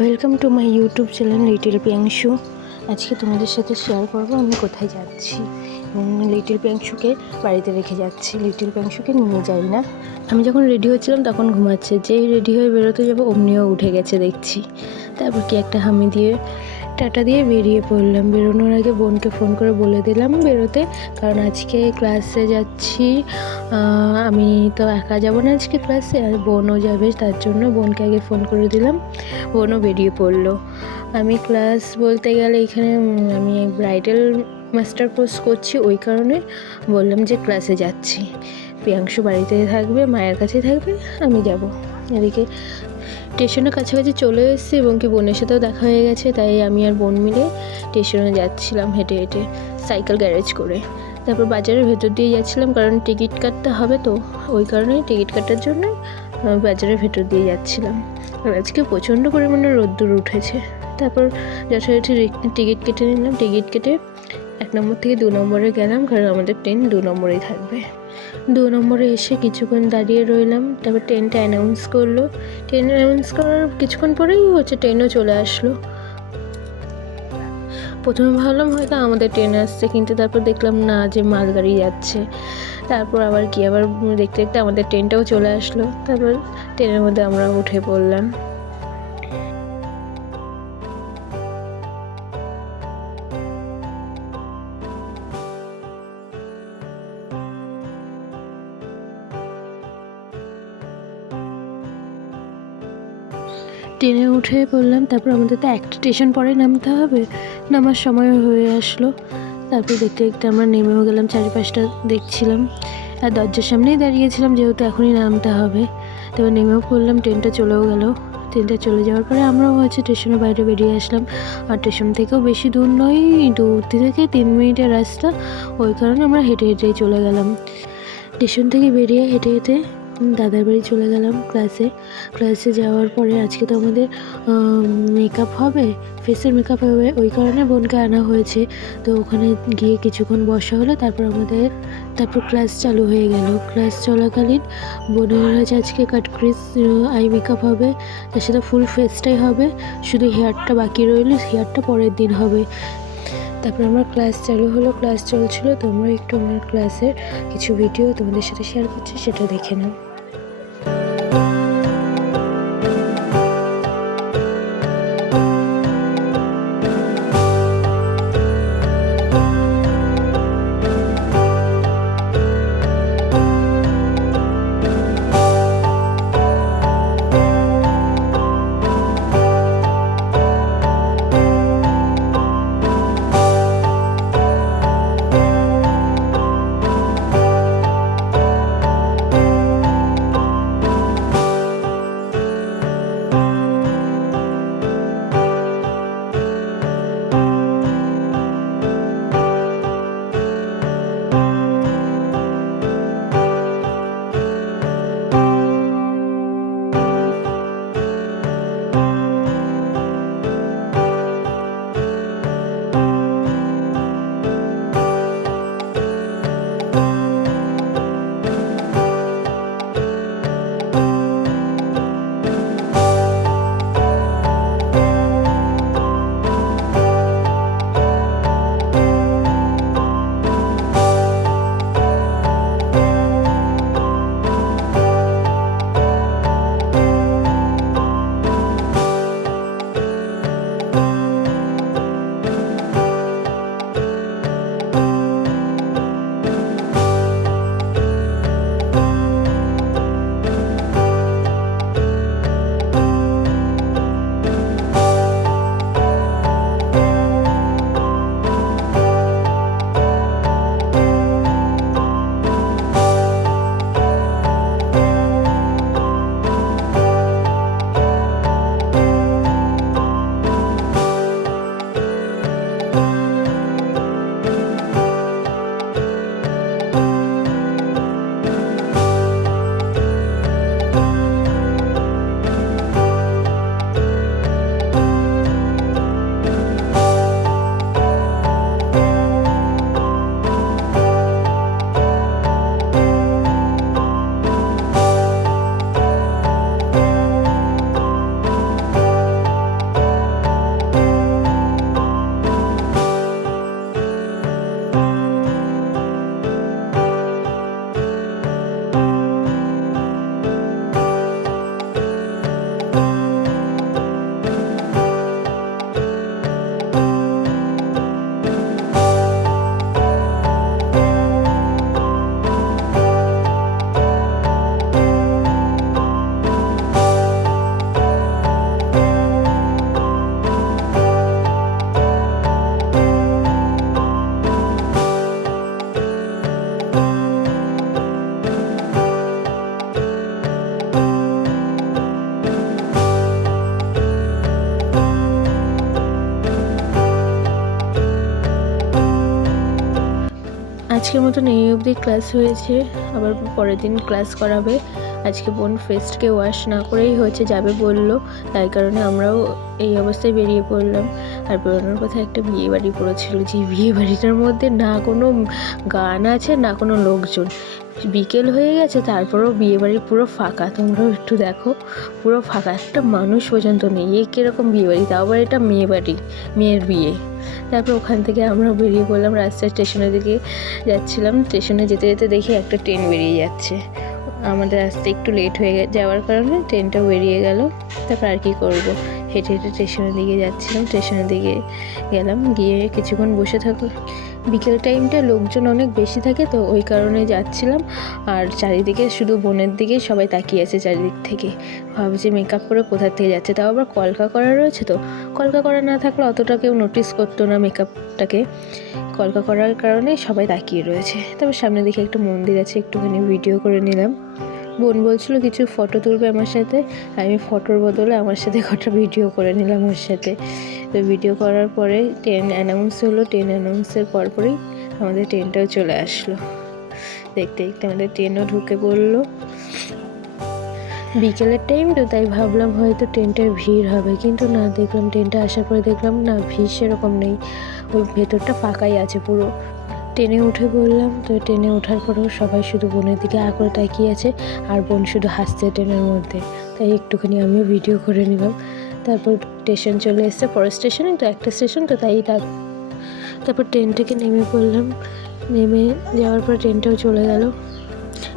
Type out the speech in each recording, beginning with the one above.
Welcome to my YouTube channel little Piyanshu আজকে তোমাদের সাথে শেয়ার করব, আমি কোথায় যাচ্ছি। লিটিল পিয়াংশুকে বাড়িতে রেখে যাচ্ছি। লিটিল পিয়াংশুকে নিয়ে যাই না। আমি যখন রেডি হয়েছিলাম তখন ঘুমাচ্ছে। যেই রেডি হয়ে বেরোতে যাব, অমনিও উঠে গেছে দেখছি। তারপর কি একটা হামি দিয়ে টাটা দিয়ে বেরিয়ে পড়লাম। বেরোনোর আগে বোনকে ফোন করে বলে দিলাম বেরোতে। কারণ আজকে ক্লাসে যাচ্ছি আমি তো একা যাব না আজকে ক্লাসে আর বোনও যাবে, তার জন্য বোনকে আগে ফোন করে দিলাম। বোনও বেরিয়ে পড়ল। আমি ক্লাস বলতে গেলে এখানে আমি ব্রাইডাল মাস্টার কোর্স করছি ওই কারণে বললাম যে ক্লাসে যাচ্ছি। প্রিয়াংশু বাড়িতে থাকবে, মায়ের কাছে থাকবে, আমি যাব। এদিকে স্টেশনের কাছাকাছি চলে এসেছি এবং কি বোনের সাথেও দেখা হয়ে গেছে, তাই আমি আর বোন মিলে স্টেশনে যাচ্ছিলাম হেঁটে হেঁটে সাইকেল গ্যারেজ করে। তারপর বাজারের ভেতর দিয়ে যাচ্ছিলাম, কারণ টিকিট কাটতে হবে তো, ওই কারণে টিকিট কাটার জন্য বাজারের ভেতর দিয়ে যাচ্ছিলাম। আর আজকে প্রচণ্ড পরিমাণে রোদ্দুর উঠেছে। তারপর যথাযথ টিকিট কেটে নিলাম। টিকিট কেটে এক নম্বর থেকে দু নম্বরে গেলাম, কারণ আমাদের ট্রেন দু নম্বরেই থাকবে। দু নম্বরে এসে কিছুক্ষণ দাঁড়িয়ে রইলাম, তারপর ট্রেনটা অ্যানাউন্স করল। ট্রেন অ্যানাউন্স করার কিছুক্ষণ পরেই হচ্ছে ট্রেনও চলে আসলো। প্রথমে ভাবলাম হয়তো আমাদের ট্রেন আসছে, কিন্তু তারপর দেখলাম না যে মালগাড়ি যাচ্ছে। তারপর আবার কি, আবার দেখতে দেখতে আমাদের ট্রেনটাও চলে আসলো। তারপর ট্রেনের মধ্যে আমরা উঠে পড়লাম। ট্রেনে উঠে পড়লাম তারপর আমাদের তো একটা স্টেশন পরে নামতে হবে। নামার সময় হয়ে আসলো। তারপর দেখতে দেখতে আমরা নেমেও গেলাম, চারিপাশটা দেখছিলাম। আর দরজার সামনেই দাঁড়িয়েছিলাম, যেহেতু এখনই নামতে হবে। তারপর নেমেও পড়লাম, ট্রেনটা চলেও গেল। ট্রেনটা চলে যাওয়ার পরে আমরাও হচ্ছে স্টেশনের বাইরে বেরিয়ে আসলাম। আর স্টেশন থেকেও বেশি দূর নয়, দু থেকে তিন মিনিটের রাস্তা। ওই কারণে আমরা হেঁটে হেঁটেই চলে গেলাম। স্টেশন থেকে বেরিয়ে হেঁটে হেঁটে দাদার বাড়ি চলে গেলাম ক্লাসে ক্লাসে যাওয়ার পরে আজকে তো আমাদের মেকআপ হবে ফেসের মেকআপ হবে, ওই কারণে বোনকে আনা হয়েছে। তো ওখানে গিয়ে কিছুক্ষণ বসা হলো, তারপর আমাদের, তারপর ক্লাস চালু হয়ে গেল। ক্লাস চলাকালীন বোনের হচ্ছে আজকে কাট ক্রিস আই মেকআপ হবে, তার সাথে ফুল ফেসটাই হবে, শুধু হেয়ারটা বাকি রইল হেয়ারটা পরের দিন হবে। তারপর আমার ক্লাস চালু হলো ক্লাস চলছিল তোমরা একটু আমার ক্লাসের কিছু ভিডিও তোমাদের সাথে শেয়ার করছি, সেটা দেখে নাও। আজকের মতন এই অবধি ক্লাস হয়েছে, আবার পরের দিন ক্লাস করাবে। আজকে বোন ফেস্টকে ওয়াশ না করেই হয়েছে, যাবে বলল, তাই কারণে আমরাও এই অবস্থায় বেরিয়ে পড়লাম। আর বেরোনোর কথা একটা বিয়ে বাড়ি পড়েছিল, যে বিয়েবাড়িটার মধ্যে না কোনো গান আছে, না কোনো লোকজন। বিকেল হয়ে গেছে, তারপরেও বিয়ে বাড়ি পুরো ফাঁকা। তোমরাও একটু দেখো, পুরো ফাঁকা। একটা মানুষ পর্যন্ত নেই। এ কীরকম বিয়ে বাড়ি তাও আবার এটা মেয়ে বাড়ি, মেয়ের বিয়ে। তারপর ওখান থেকে আমরা বেরিয়ে পড়লাম রাস্তার স্টেশনের দিকে। যাচ্ছিলাম, স্টেশনে যেতে যেতে দেখি একটা ট্রেন বেরিয়ে যাচ্ছে। আমাদের আসতে একটু লেট হয়ে যাওয়ার কারণে ট্রেনটাও বেরিয়ে গেল। তারপর আর কি করব? হেঁটে হেঁটে স্টেশনের দিকে যাচ্ছিলাম। স্টেশনের দিকে গেলাম। গিয়ে কিছুক্ষণ বসে থাকো বিকেল টাইমটা লোকজন অনেক বেশি থাকে, তো ওই কারণে যাচ্ছিলাম। আর চারিদিকে শুধু বোনের দিকে সবাই তাকিয়ে আছে চারিদিক থেকে। ভাবছি মেকআপ করে কোথা থেকে যাচ্ছে, তাও আবার কলকা করা রয়েছে তো। কলকা করা না থাকলে অতটা কেউ নোটিস করতো না মেকআপটাকে কলকা করার কারণে সবাই তাকিয়ে রয়েছে। তারপর সামনে দিকে একটা মন্দির আছে, একটুখানি ভিডিও করে নিলাম। বোন বলছিল কিছু ফটো তুলবে আমার সাথে, আমি ফটোর বদলে আমার সাথে কটা ভিডিও করে নিলাম ওর সাথে। তো ভিডিও করার পরে ট্রেন অ্যানাউন্স হলো ট্রেন অ্যানাউন্সের পরপরই আমাদের ট্রেনটাও চলে আসলো। দেখতে দেখতে আমাদের ট্রেনও ঢুকে পড়ল। বিকেলের টাইম তো তাই ভাবলাম হয়তো ট্রেনটায় ভিড় হবে, কিন্তু না, দেখলাম ট্রেনটা আসার পরে দেখলাম না, ভিড় সেরকম নেই। ওই ভেতরটা ফাঁকাই আছে পুরো। ট্রেনে উঠে পড়লাম, তো ট্রেনে ওঠার পরেও সবাই শুধু বোনের দিকে আ করে তাকিয়ে আছে, আর বোন শুধু হাসছে ট্রেনের মধ্যে। তাই একটুখানি আমিও ভিডিও করে নিলাম। তারপর স্টেশন চলে এসছে, পরের স্টেশনে, তো একটা স্টেশন, তো তাই তার, তারপর ট্রেন থেকে নেমে পড়লাম। নেমে যাওয়ার পর ট্রেনটাও চলে গেল।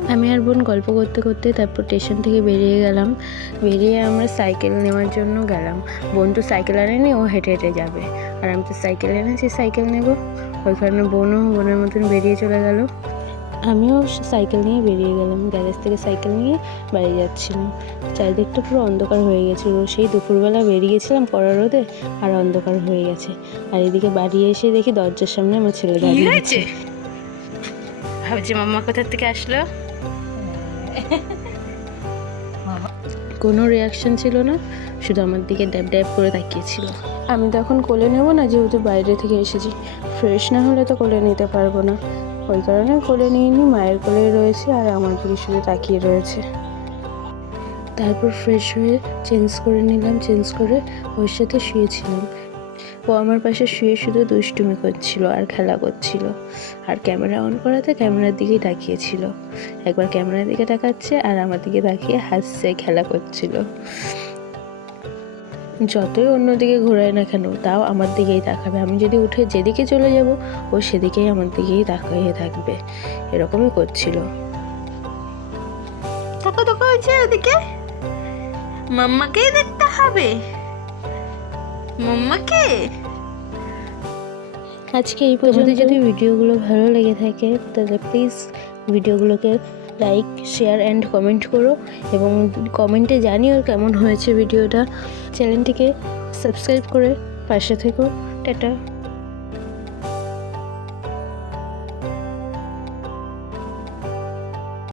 আমি আর বোন গল্প করতে করতে তারপর স্টেশন থেকে বেরিয়ে গেলাম। বেরিয়ে আমরা সাইকেল নেওয়ার জন্য গেলাম। বোন তো সাইকেল আনেনি, ও হেঁটে হেঁটে যাবে। আর আমি তো সাইকেল এনেছি, সাইকেল নেব। ওই কারণে বোনও বোনের মতন বেরিয়ে চলে গেল। আমিও সাইকেল নিয়ে বেরিয়ে গেলাম গ্যারেজ থেকে সাইকেল নিয়ে বাড়ি যাচ্ছিলাম। চারিদিকটা পুরো অন্ধকার হয়ে গেছিল। সেই দুপুরবেলা বেরিয়েছিলাম কড়া রোদে আর অন্ধকার হয়ে গেছে। আর এদিকে বাড়ি এসে দেখি দরজার সামনে আমার ছেলে দাঁড়িয়ে আছে। ভাবছি মাম্মা কোথা থেকে আসলো? কোনো রিয়াকশন ছিল না শুধু আমার দিকে ড্যাব ড্যাব করে তাকিয়েছিল। আমি তখন কোলে নেব না যেহেতু বাইরে থেকে এসেছি। ফ্রেশ না হলে তো কোলে নিতে পারব না। ওই কারণে কোলে নিয়ে মায়ের কোলে রয়েছে আর আমার দিকে শুধু তাকিয়ে রয়েছে। তারপর ফ্রেশ হয়ে চেঞ্জ করে নিলাম চেঞ্জ করে ওর সাথে শুয়েছিলাম। ও আমার পাশে শুয়ে শুধু দুষ্টুমি করছিল আর খেলা করছিল। আর ক্যামেরা অন করাতে ক্যামেরার দিকেই তাকিয়েছিল। একবার ক্যামেরার দিকে তাকাচ্ছে আর আমার দিকে তাকিয়ে হাসছে, খেলা করছিল। যতই অন্যদিকে ঘোরায় না কেন তাও আমার দিকেই তাকাবে। আমি যদি উঠে যেদিকে চলে যাব ও সেদিকেই আমার দিকেই তাকিয়ে থাকবে। এরকমই করছিল। তাকে তো কইছে ওদিকে। মাম্মাকেই দেখতে হবে। মাম্মাকে। আজকে এই পর্যন্ত যদি ভিডিওগুলো ভালো লেগে থাকে তাহলে প্লিজ ভিডিওগুলোকে লাইক শেয়ার অ্যান্ড কমেন্ট করো এবং কমেন্টে জানিও কেমন হয়েছে ভিডিওটা চ্যানেলটিকে সাবস্ক্রাইব করে পাশে থেকো। টাটা।